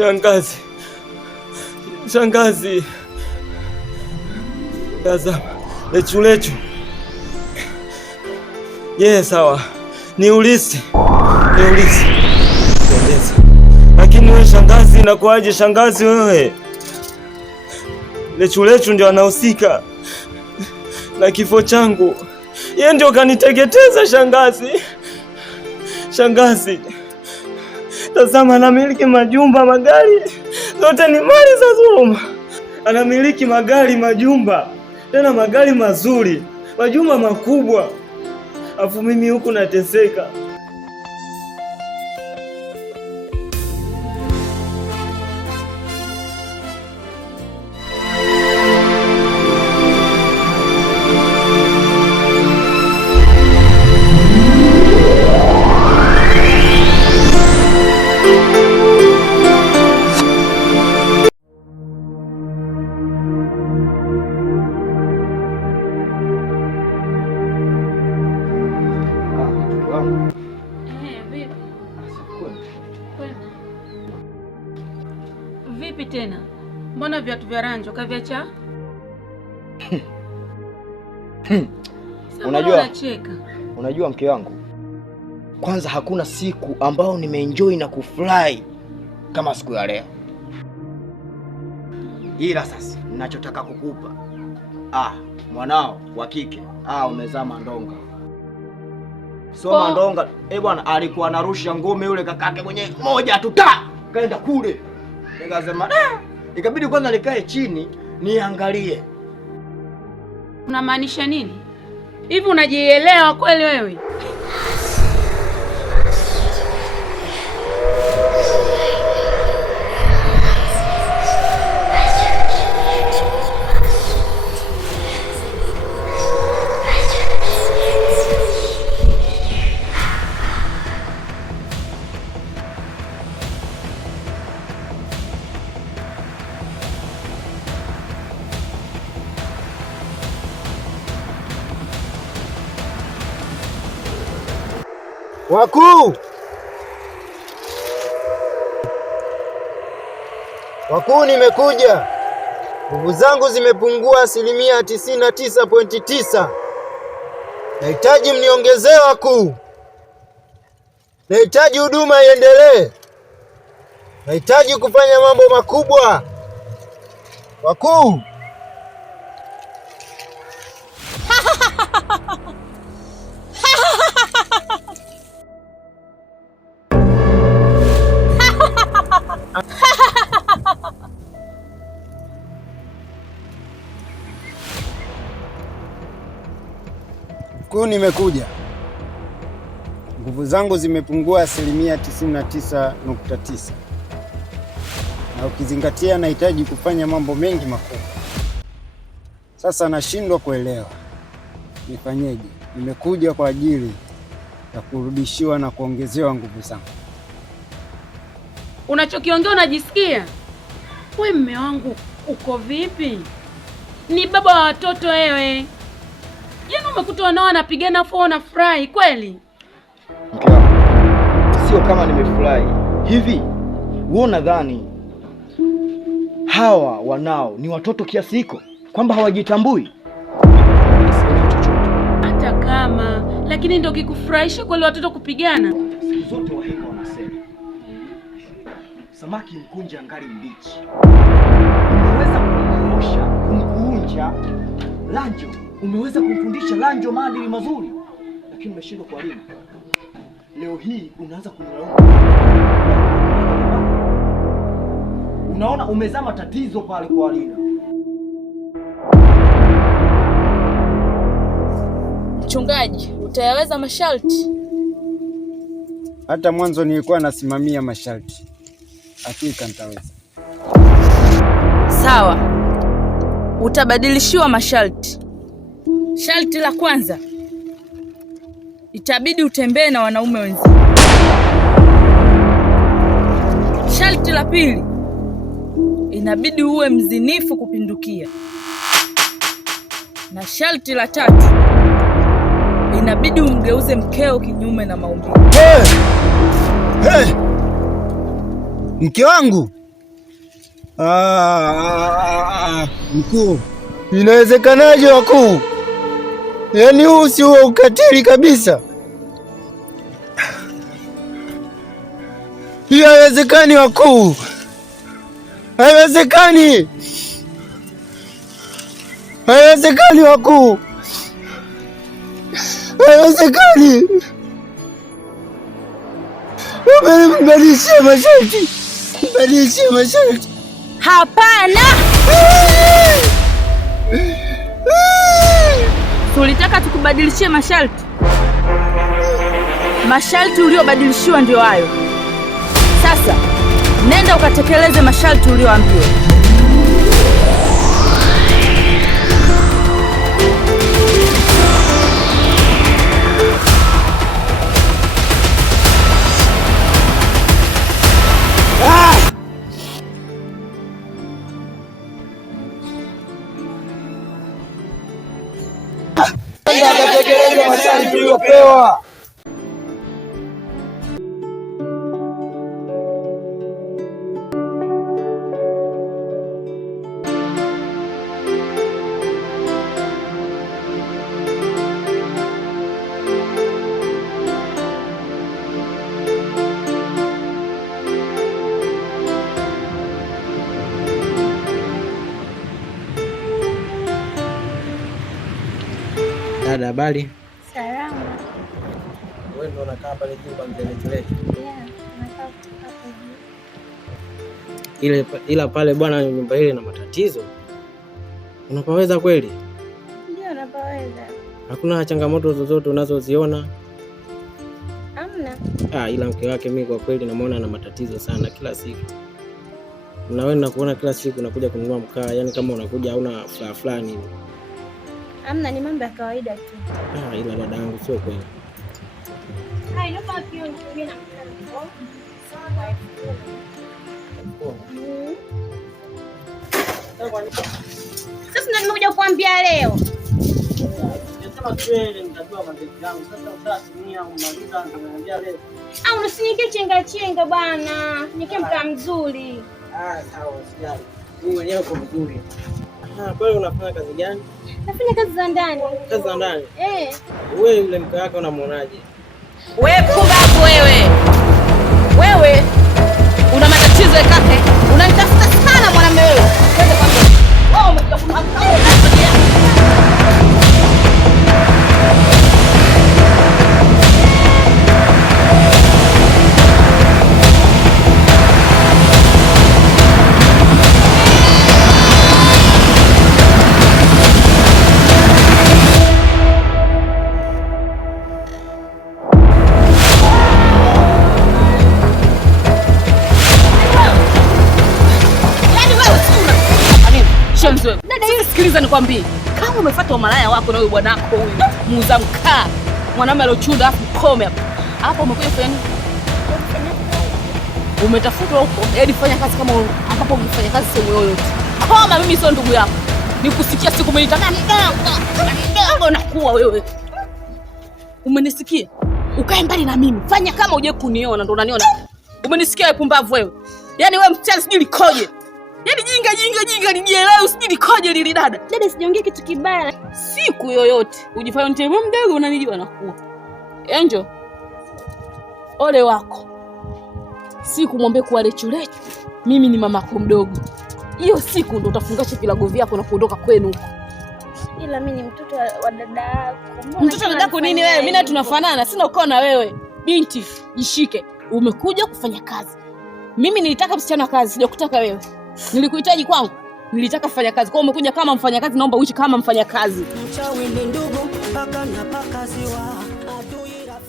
Shangazi, shangazi, tazama lechu. Sawa, ni ulisi. Pendeza. Lakini wewe shangazi, inakuaje shangazi wewe? Lechu ndio anahusika na kifo changu. Yeye ndio kaniteketeza shangazi. Shangazi, tazama, anamiliki majumba, magari, zote ni mali za Zuluma. Anamiliki magari, majumba, tena magari mazuri, majumba makubwa. Afu mimi huku nateseka. Vipi tena? Mbona viatu vya ranjo kaviacha? Unajua mke wangu, kwanza hakuna siku ambao nimeenjoy na kufurahi kama siku ya leo. Ila sasa ninachotaka kukupa, mwanao wa kike umezaa mandonga. Mandonga bwana alikuwa anarusha ngome yule kakake mwenye moja tu kaenda kule. Nikasema ikabidi kwanza nikae chini niangalie. Unamaanisha nini? Hivi unajielewa kweli wewe? Wakuu, nimekuja. Nguvu zangu zimepungua 99.9. Nahitaji mniongezee wakuu. Nahitaji huduma iendelee. Nahitaji kufanya mambo makubwa. Wakuu. Wakuu, nimekuja. Nguvu zangu zimepungua 99.9. Na ukizingatia nahitaji kufanya mambo mengi makubwa. Sasa nashindwa kuelewa nifanyeje. Nimekuja kwa ajili ya kurudishiwa na kuongezewa nguvu zangu. Unachokiongea unajisikia? Wewe mume wangu uko vipi? Ni baba wa watoto wewe. Yaani umekuta wanao wanapigana afu unafurahi kweli? Mke wangu, sio kama nimefurahi. Hivi wewe unadhani hawa wanao ni watoto kiasi hiko kwamba hawajitambui? Hata kama, lakini ndio kikufurahisha kweli watoto kupigana? Siku zote wahenga wanasema samaki mkunja angali mbichi. Umeweza kumkuosha, kumkuunja Lanjo, umeweza kumfundisha Lanjo maadili mazuri, lakini umeshindwa kualimu. Leo hii unaanza kunilaumu. Unaona umezama tatizo pale kwa Alina. Mchungaji, utayaweza masharti? Hata mwanzo nilikuwa nasimamia masharti. Hakika nitaweza. Sawa. Utabadilishiwa masharti. Sharti la kwanza, itabidi utembee na wanaume wenzako. Sharti la pili, inabidi uwe mzinifu kupindukia. Na sharti la tatu, inabidi umgeuze mkeo kinyume na maumbile. Hey! Mke wangu, Mkuu, inawezekanaje wakuu? Yaani huu si huo ukatili kabisa. Hii haiwezekani wakuu, haiwezekani, haiwezekani wakuu, haiwezekani. Mbadilishie masharti, mbadilishie masharti. Hapana. Tulitaka tukubadilishie masharti. Masharti uliobadilishiwa ndio hayo. Sasa nenda ukatekeleze masharti ulioambiwa. Tekeleza masharti uliopewa. Dada, habari? Salama. Wewe ndo unakaa pale juu kwa mzee wetu? Yeah, nakaa hapo juu. Ila pale bwana, nyumba ile ina matatizo. Unapaweza kweli? Ndio, napaweza. Hakuna changamoto zozote unazoziona? Hamna. Ila mke wake mimi kwa kweli namuona ana matatizo sana kila siku. Na wewe nakuona kila siku unakuja kununua mkaa, yani kama unakuja hauna furaha fulani. Hamna, ni mambo ya kawaida tu. Ila dada yangu sio kweli. Hai, naomba pia unitumie na mkao. Sawa. Sasa ndio nimekuja kukuambia leo. Nasema kweli nitajua mapenzi yangu. Sasa utasimia umaliza ndio naambia leo. Unasinike chenga bwana. Nike mkaa mzuri. Sawa, sijali. Wewe mwenyewe uko mzuri. Kwani unafanya kazi gani? Nafanya kazi za ndani. Kazi za ndani? Wewe yule mke wako unamuonaje? Wewe pumbavu wewe. Wewe una matatizo ya kake. Unanitafuta sana mwanamume wewe. Twende kwanza. Wewe umekuja kumhakikisha. Sikiliza nikwambie, kama umefuata umalaya wako na huyu bwanako huyu muuza mkaa, mwanamume aliochunda afu kome hapo. Hapo umekuja kufanya nini? Umetafuta huko, hadi fanya kazi kama ambapo umefanya kazi sehemu yoyote. Kama mimi sio ndugu yako, nikusikia siku umenitaka mdogo na kuwa wewe. Umenisikia? Ukae mbali na mimi. Fanya kama uje kuniona ndo unaniona. Umenisikia wewe pumbavu wewe? Yaani wewe mchana sijui likoje. Yaani jinga nijielewe usije likoje lili dada. Dada, sijaongea kitu kibaya. Siku yoyote ujifanye mtemo mdogo unanijua na kuwa. Angel. Ole wako. Siku mwombe kuwa lechu. Mimi ni mamako mdogo. Hiyo siku ndo utafungasha vilago vyako na kuondoka kwenu huko. Ila mimi ni mtoto wa dada yako. Mtoto wa dada yako nini wewe? Mimi na tunafanana, sina ukao na wewe. Binti, jishike. Umekuja kufanya kazi. Mimi nilitaka msichana kazi, sijakutaka wewe. Nilikuhitaji kwangu. Nilitaka kufanya kazi. Kwa umekuja kama mfanyakazi, naomba uishi kama mfanyakazi. Mchawi ni ndugu paka na pakaziwa.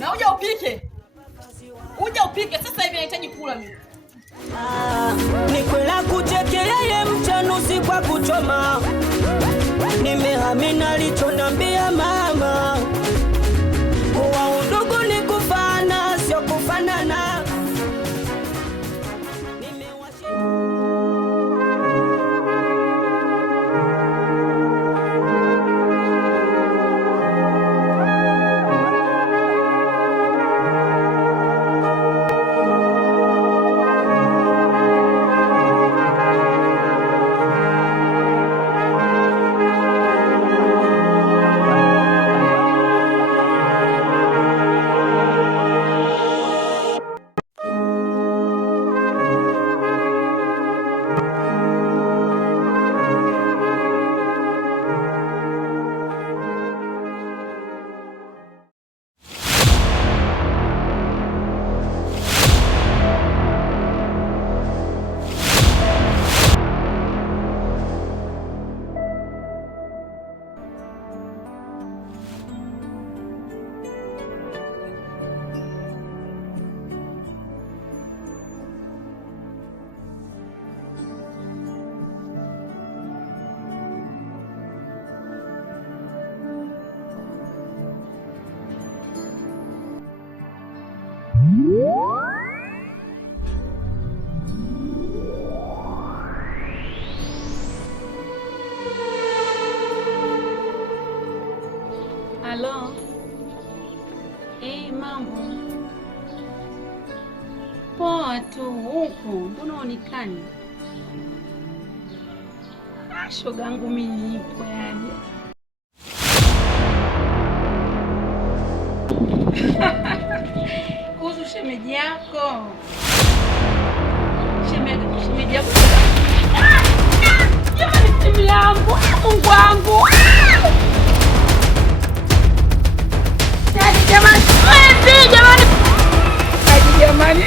Na uje upike. Uje upike. Sasa hivi nahitaji kula mimi. Ni kwela kuchekelea mchanuzi kwa kuchoma. Nimehamini alichonambia mama. Kuwa udugu ni kufana, sio kufanana. wangu? Poa tu huku, mbona uonekani? Shoga yangu mimi nipo yani. Kuhusu shemeji yako. Shemeji yako. Jamani simu yangu, Mungu wangu. Jamani, jamani. Jamani.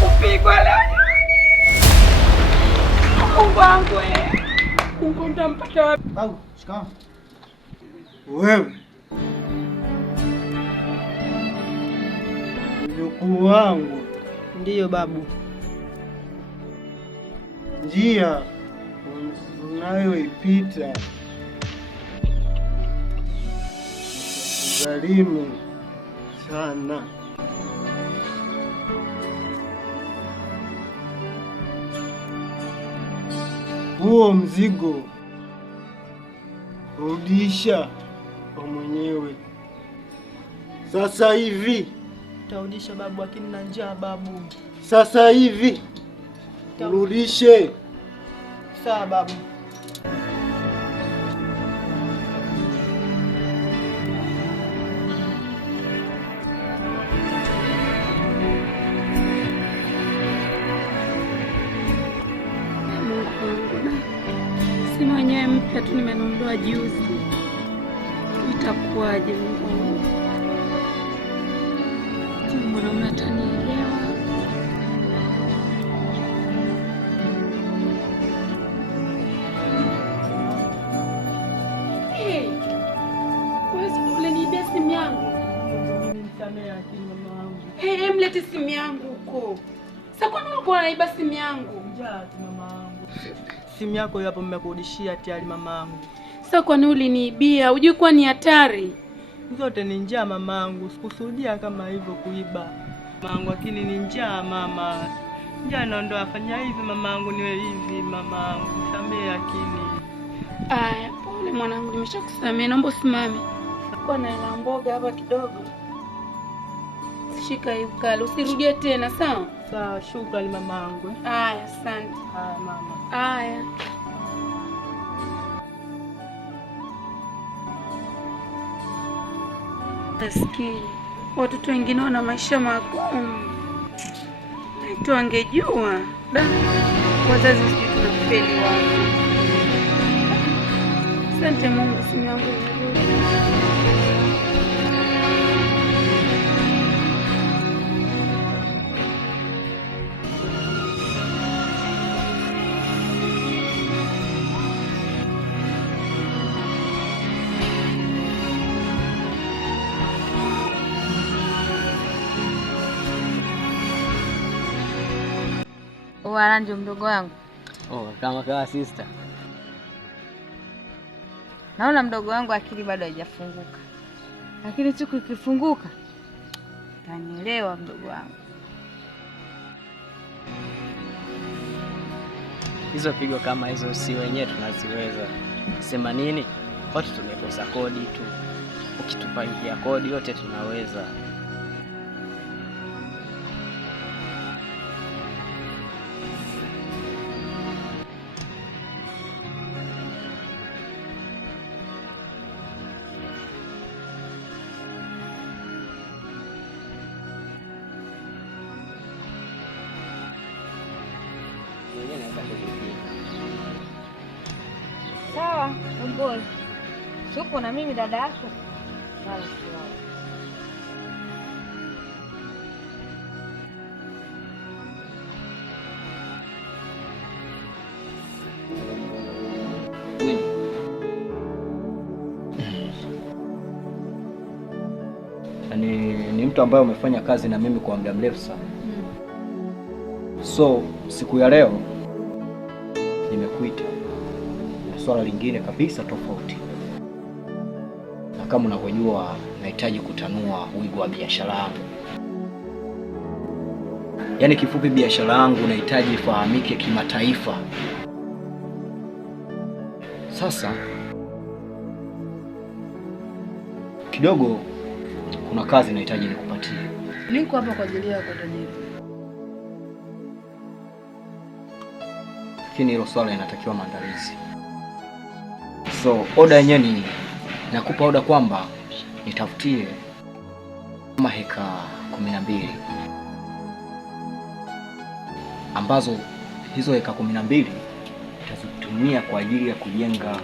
Kupigwa leo. Mungu wangu wewe. Mungu nitampata wapi? Babu, shikamoo. Wewe mjukuu wangu. Ndiyo babu. Njia unayoipita gharimu sana. Huo mzigo rudisha kwa mwenyewe sasa hivi. Tarudisha babu, lakini na njaa babu. Sasa hivi rudishe. Sawa babu. Si mwenyewe mpya tu nimenunua juzi. Itakuwaje Mungu? Mwanaume atanielewa. Wewe uliniibia simu yangu. Nisamehe lakini mama wangu. Mlete simu yangu huko. Sasa kwa nini ulikuwa unaiba simu yangu? Njaa tu mama wangu. Simu yako hiyo hapo mmekurudishia tayari mama wangu. Sasa kwa nini uliniibia? Hujui kuwa ni hatari? Zote ni njaa mama wangu. Sikusudia kama hivyo kuiba. Mama wangu, lakini ni njaa mama. Njaa ndio afanya hivi mama wangu, niwe hivi mama wangu. Nisamehe lakini. Aya, pole mwanangu, nimeshakusamehe. Naomba usimame. Kwa na ila mboga hapa kidogo. Shika hii ukali, usirudie tena, sawa? Sawa, shukrani mama wangu. Aya, asante. Haya mama. Aya. Maskini. Watoto wengine wana maisha magumu. Naitwa angejua. Da. Wazazi sisi tunafeli wapi? Asante Mungu, simu yangu imerudi. Waranjo mdogo wangu. Kama kawa sister. Naona mdogo wangu akili bado haijafunguka. Lakini siku ikifunguka utanielewa mdogo wangu. Hizo pigo kama hizo si wenyewe tunaziweza. Sema nini? Watu tumekosa kodi tu. Ukitupangia kodi yote tunaweza. Sawa, mbona? Supo na mimi dada yako. Sawa. Ni mtu ambaye umefanya kazi na mimi kwa muda mrefu sana. So, siku ya leo nimekuita na swala lingine kabisa tofauti. Na kama unavyojua nahitaji kutanua wigo wa biashara yangu. Yaani kifupi biashara yangu nahitaji ifahamike kimataifa. Sasa kidogo kuna kazi nahitaji nikupatie. Niko hapa kwa ajili yako tajiri. Lakini hilo swala linatakiwa maandalizi. So oda yenyewe ni nakupa oda kwamba nitafutie kama heka 12 ambazo hizo heka 12 nitazitumia kwa ajili ya kujenga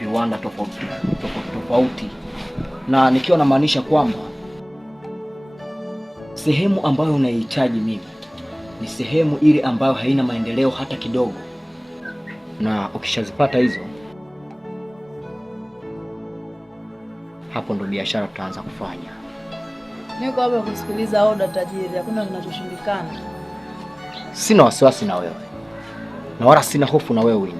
viwanda tofauti, na nikiwa namaanisha kwamba sehemu ambayo unaihitaji mimi ni sehemu ile ambayo haina maendeleo hata kidogo, na ukishazipata hizo, hapo ndo biashara tutaanza kufanya. Niko hapa kusikiliza oda tajiri, hakuna kinachoshindikana. Sina wasiwasi na wewe na wala sina hofu na wewe.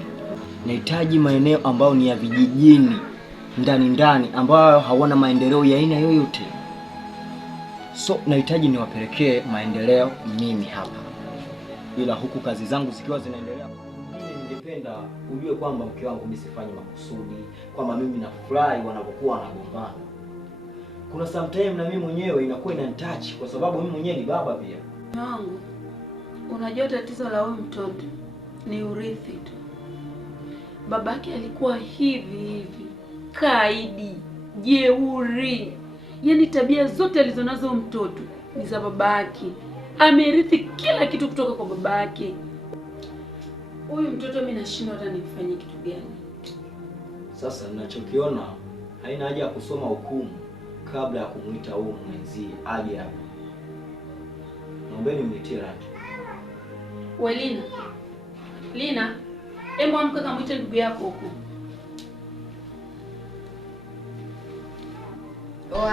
Nahitaji maeneo ambayo ni ya vijijini ndani ambayo hawana maendeleo ya aina yoyote. So nahitaji niwapelekee maendeleo mimi hapa, ila huku kazi zangu zikiwa zinaendelea. Mimi ningependa ujue kwamba mke wangu mimi sifanyi makusudi, kwamba mimi nafurahi wanapokuwa wanagombana. Kuna sometime na mimi mwenyewe inakuwa inanitouch kwa sababu mimi mwenyewe ni baba pia. Wangu, unajua tatizo la huyu mtoto ni urithi tu. Babake alikuwa hivi, kaidi, jeuri. Yaani tabia zote alizonazo mtoto ni za babake. Amerithi kila kitu kutoka kwa babake. Huyu mtoto mimi nashindwa hata nifanye kitu gani. Sasa ninachokiona haina haja ya kusoma hukumu kabla ya kumuita huyu mwenzie aje hapa. Naombeni mnitie radi. Welina. Lina, hebu amka kamuite ndugu yako huko.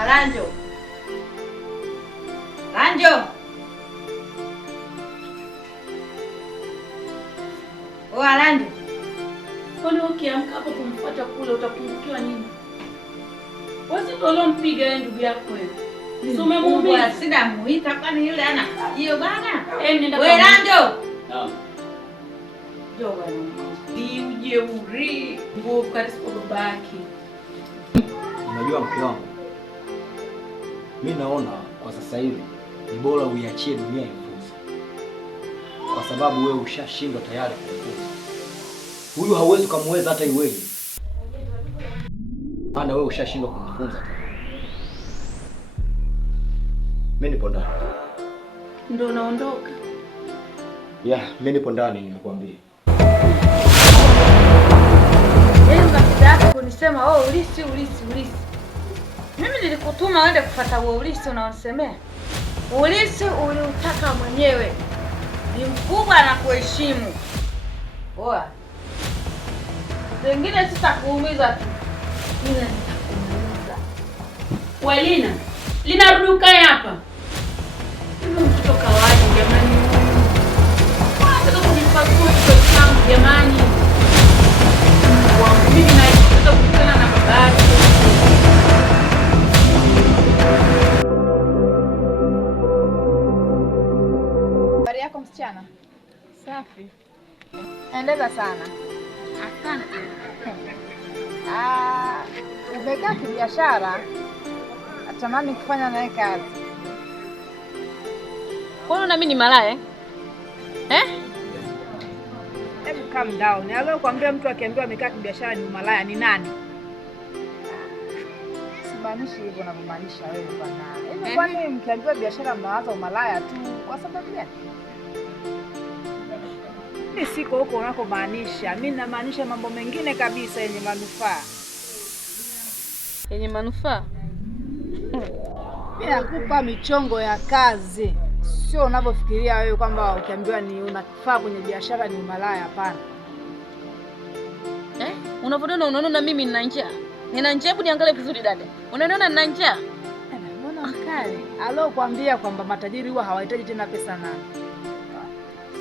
Ranjo. Ranjo. Ranjo. Kwani ukiamka hapo kumfuata kule utapungukiwa nini? Wewe ndio ulompiga yeye ndugu yako wewe. Umemuumiza. Sina muita kwani yule ana hiyo bana. Nenda wewe Ranjo. Naam. Njoo bwana. Ni ujeuri. Nguvu kabisa kwa babake. Unajua mke wangu, mimi naona kwa sasa hivi ni bora uiachie dunia ifunze, kwa sababu wewe ushashindwa tayari kufunza. Huyu hauwezi kumweza hata iweje, maana wewe ushashindwa kumfunza. Mimi nipo ndani. Ndio naondoka. Mimi nipo ndani nimekuambia. Unataka kunisema ulisi. Mimi nilikutuma uende kufuata huo ulisi unaosemea. Ulisi uliutaka mwenyewe. Ni mkubwa na kuheshimu. Wengine sitakuumiza tu. Ila nitakuumiza. Walina, linarudi ukae hapa. Mtoto kawaida jamani. Nataka kunipasua kichwa changu jamani. Mimi naitaka kukutana na babake. Habari yako msichana? Safi. Endeza sana. Asante. Umekaa kibiashara. Natamani kufanya naye kazi. Kwa nini mimi ni malaya? Hebu calm down. Leo kuambia mtu akiambiwa amekaa kibiashara ni malaya ni nani? Simaanishi hivyo, namaanisha wewe bwana. Hivi kwani mkiambiwa biashara mnawaza umalaya tu kwa sababu gani? Mimi siko huko unakomaanisha. Mimi namaanisha mambo mengine kabisa yenye manufaa. Yenye manufaa? Mimi nakupa michongo ya kazi. Sio unavyofikiria wewe kwamba ukiambiwa ni unafaa kwenye biashara ni malaya, hapana. Unavyoniona unaona mimi nina njaa. Nina njaa, hebu niangalie vizuri dada. Unaniona nina njaa? Mbona mkali? Alokuambia kwamba matajiri huwa hawahitaji tena pesa nani?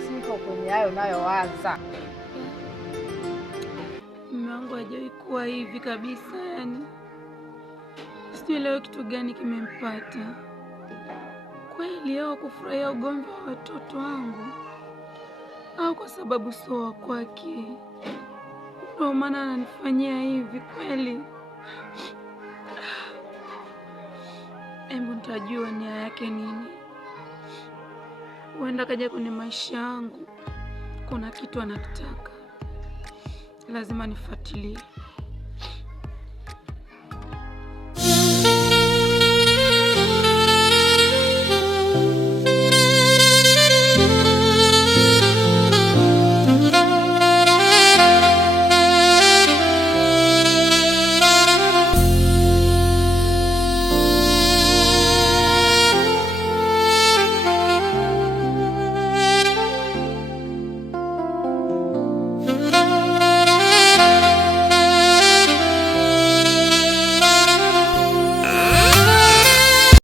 Siko kwenye hayo nayowaza. Mume wangu hajawahi kuwa hivi kabisa yani. Sijui leo kitu gani kimempata. Kweli au kufurahia ugomvi wa watoto wangu, au kwa sababu sio wa kwake ndio maana ananifanyia hivi kweli? Hebu nitajua nia yake nini. Huenda kaja kwenye maisha yangu, kuna kitu anataka, lazima nifuatilie.